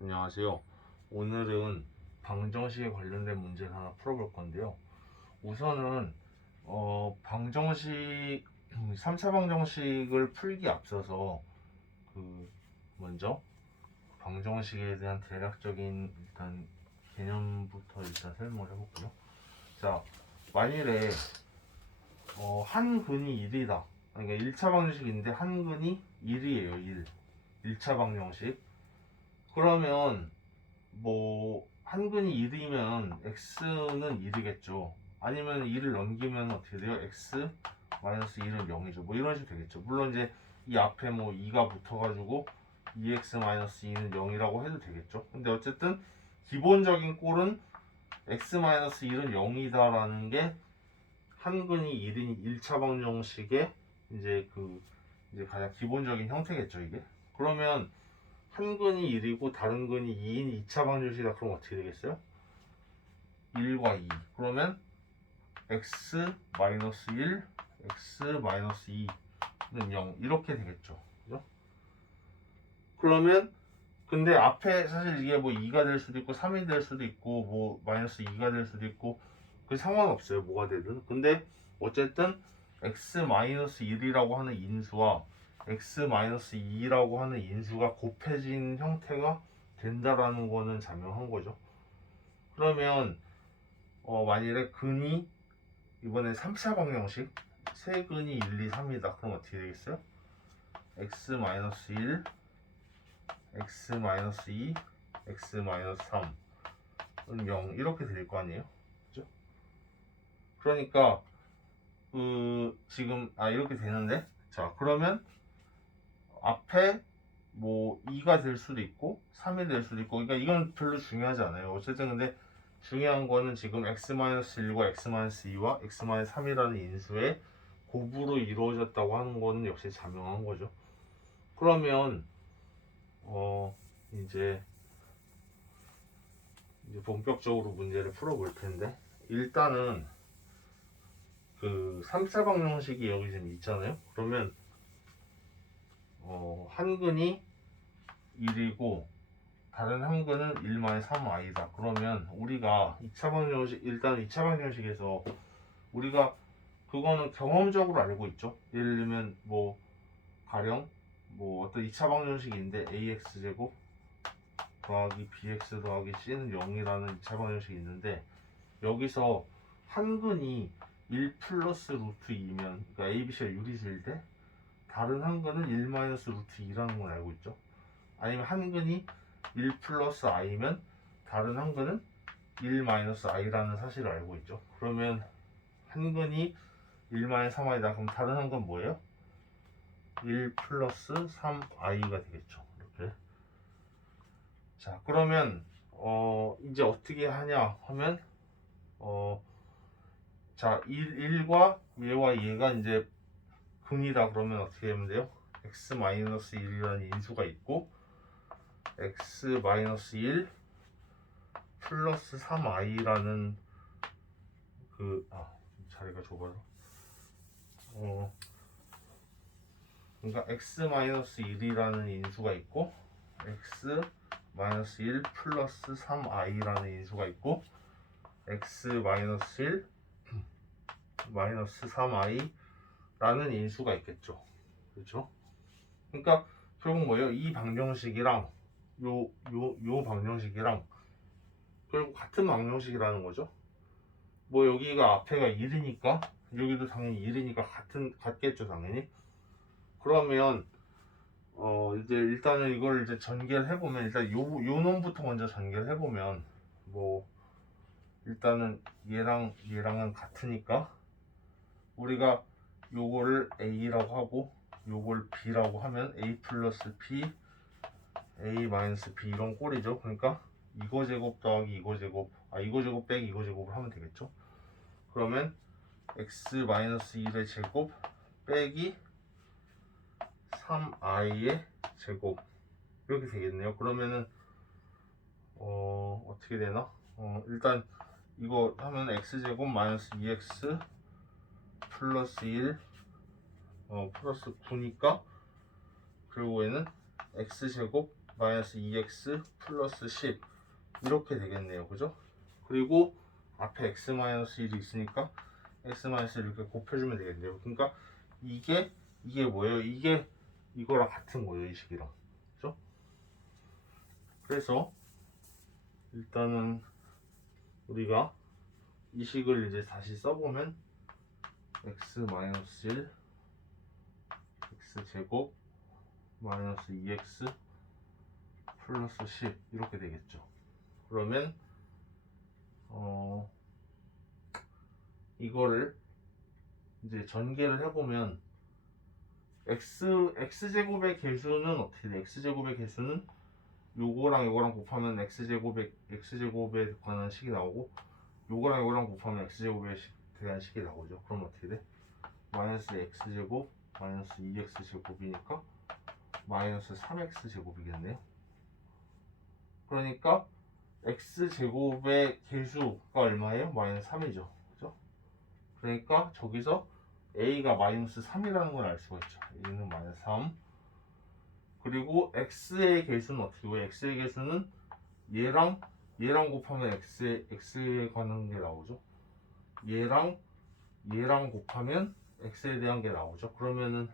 안녕하세요. 오늘은 방정식에 관련된 문제를 하나 풀어볼 건데요. 우선은 어, 방정식 3차 방정식을 풀기 앞서서 그 먼저 방정식에 대한 대략적인 일단 개념부터 일단 설명을 해볼게요. 자, 만일에 어, 한 근이 1이다. 그러니까 1차 방정식인데 한 근이 1이에요. 1. 1차 방정식. 그러면 뭐 한근이 1이면 x는 1이겠죠. 아니면 2를 넘기면 어떻게 돼요? x 마이너스 1은 0이죠. 뭐 이런 식으로 되겠죠. 물론 이제 이 앞에 뭐 2가 붙어가지고 2x 마이너스 2는 0이라고 해도 되겠죠. 근데 어쨌든 기본적인 꼴은 x 마이너스 1은 0이다라는 게 한근이 1인 1차 방정식의 이제 그 이제 가장 기본적인 형태겠죠, 이게. 그러면 한 근이 1이고 다른 근이 2인 2차 방정식이다. 그럼 어떻게 되겠어요? 1과 2 그러면 x 마이너스 1 x 마이너스 2는 0 이렇게 되겠죠. 그죠? 그러면 근데 앞에 사실 이게 뭐 2가 될 수도 있고 3이 될 수도 있고 뭐 마이너스 2가 될 수도 있고 그 상관없어요. 뭐가 되든. 근데 어쨌든 x 마이너스 1이라고 하는 인수와 x-2라고 하는 인수가 곱해진 형태가 된다라는 거는 자명한 거죠. 그러면 어, 만일에 근이 이번에 3차 방정식 세 근이 1, 2, 3이다. 그럼 어떻게 되겠어요? x-1, x-2, x-3은 0 이렇게 될 거 아니에요? 그죠? 그러니까 그 지금 아 이렇게 되는데 자 그러면 앞에 뭐 2가 될 수도 있고 3이 될 수도 있고 그러니까 이건 별로 중요하지 않아요. 어쨌든 근데 중요한 거는 지금 x-1과 x-2와 x-3이라는 인수의 곱으로 이루어졌다고 하는 거는 역시 자명한 거죠. 그러면 어 이제 이제 본격적으로 문제를 풀어볼 텐데 일단은 그 3차 방정식이 여기 지금 있잖아요. 그러면 어, 한 근이 1이고 다른 한 근은 1-3i다. 그러면 우리가 2차 방정식 일단 2차 방정식에서 우리가 그거는 경험적으로 알고 있죠. 예를 들면 뭐 가령 뭐 어떤 2차 방정식인데 ax 제곱 더하기 bx 더하기 c는 0이라는 2차 방정식이 있는데 여기서 한 근이 1 플러스 루트 2면 그러니까 a, b, c가 유리수일 때 다른 한 근은 1 마이너스 루트 2라는 걸 알고 있죠. 아니면 한 근이 1 플러스 i면 다른 한 근은 1 마이너스 i라는 사실을 알고 있죠. 그러면 한 근이 1 마이너스 3i다. 그럼 다른 한건 뭐예요? 1 플러스 3i가 되겠죠. 이렇게. 자, 그러면 어 이제 어떻게 하냐 하면 어 자, 1, 1과 얘와 얘가 이제 근이다 그러면 어떻게 하면 돼요? x-1이라는 인수가 있고 x-1 플러스 3i라는 그 아, 자리가 좁아서 어 그러니까 x-1이라는 인수가 있고 x-1 플러스 3i라는 인수가 있고 x-1 마이너스 3i 라는 인수가 있겠죠. 그렇죠? 그러니까 결국 뭐예요? 이 방정식이랑 요 요 요 방정식이랑 결국 같은 방정식이라는 거죠. 뭐 여기가 앞에가 1이니까 여기도 당연히 1이니까 같은 같겠죠, 당연히. 그러면 어 이제 일단은 이걸 이제 전개를 해보면 일단 요 요 놈부터 먼저 전개를 해보면 뭐 일단은 얘랑 얘랑은 같으니까 우리가 요거를 A라고 하고 요걸 B라고 하면 A 플러스 B A 마이너스 B 이런 꼴이죠. 그러니까 이거 제곱 더하기 이거 제곱 아 이거 제곱 빼기 이거 제곱을 하면 되겠죠? 그러면 X 마이너스 1의 제곱 빼기 3i의 제곱. 이렇게 되겠네요. 그러면은 어 어떻게 되나? 어 일단 이거 하면 x제곱 마이너스 2x 플러스 1 어, 플러스 9니까 그리고 얘는 x제곱 마이너스 2x 플러스 10 이렇게 되겠네요. 그죠? 그리고 앞에 x 마이너스 1이 있으니까 x 마이너스 1 이렇게 곱해주면 되겠네요. 그러니까 이게 이게 뭐예요? 이게 이거랑 같은 거예요. 이 식이랑. 그죠? 그래서 일단은 우리가 이 식을 이제 다시 써보면 x 마이너스 1 x 제곱 마이너스 2x 플러스 10 이렇게 되겠죠. 그러면 어 이거를 이제 전개를 해보면 x x 제곱의 개수는 어떻게 돼? x 제곱의 개수는 요거랑 요거랑 곱하면 x 제곱의 x 제곱에 관한 식이 나오고 요거랑 요거랑 곱하면 x 제곱에 식- 대한 식이 나오죠. 그럼 어떻게 돼? 마이너스 x 제곱 마이너스 2x 제곱이니까 마이너스 3x 제곱이겠네요. 그러니까 x 제곱의 개수가 얼마예요? 마이너스 3이죠. 그죠? 그러니까 저기서 a가 마이너스 3이라는 걸 알 수가 있죠. a는 마이너스 3. 그리고 x의 개수는 어떻게 보여? x의 개수는 얘랑 얘랑 곱하면 x에 x에 관한 게 나오죠. 얘랑 얘랑 곱하면 x에 대한 게 나오죠. 그러면은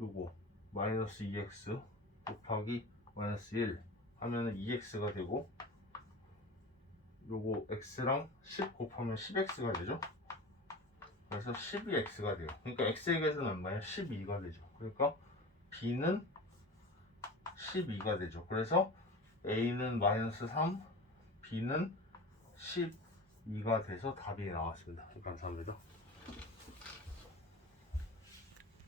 요거 마이너스 2x 곱하기 마이너스 1 하면은 2x가 되고 요거 x랑 10 곱하면 10x가 되죠. 그래서 12x가 돼요. 그러니까 개수는 얼마예요? 12가 되죠. 그러니까 b는 12가 되죠. 그래서 a는 마이너스 3, b는 12가 돼서 답이 나왔습니다. 감사합니다.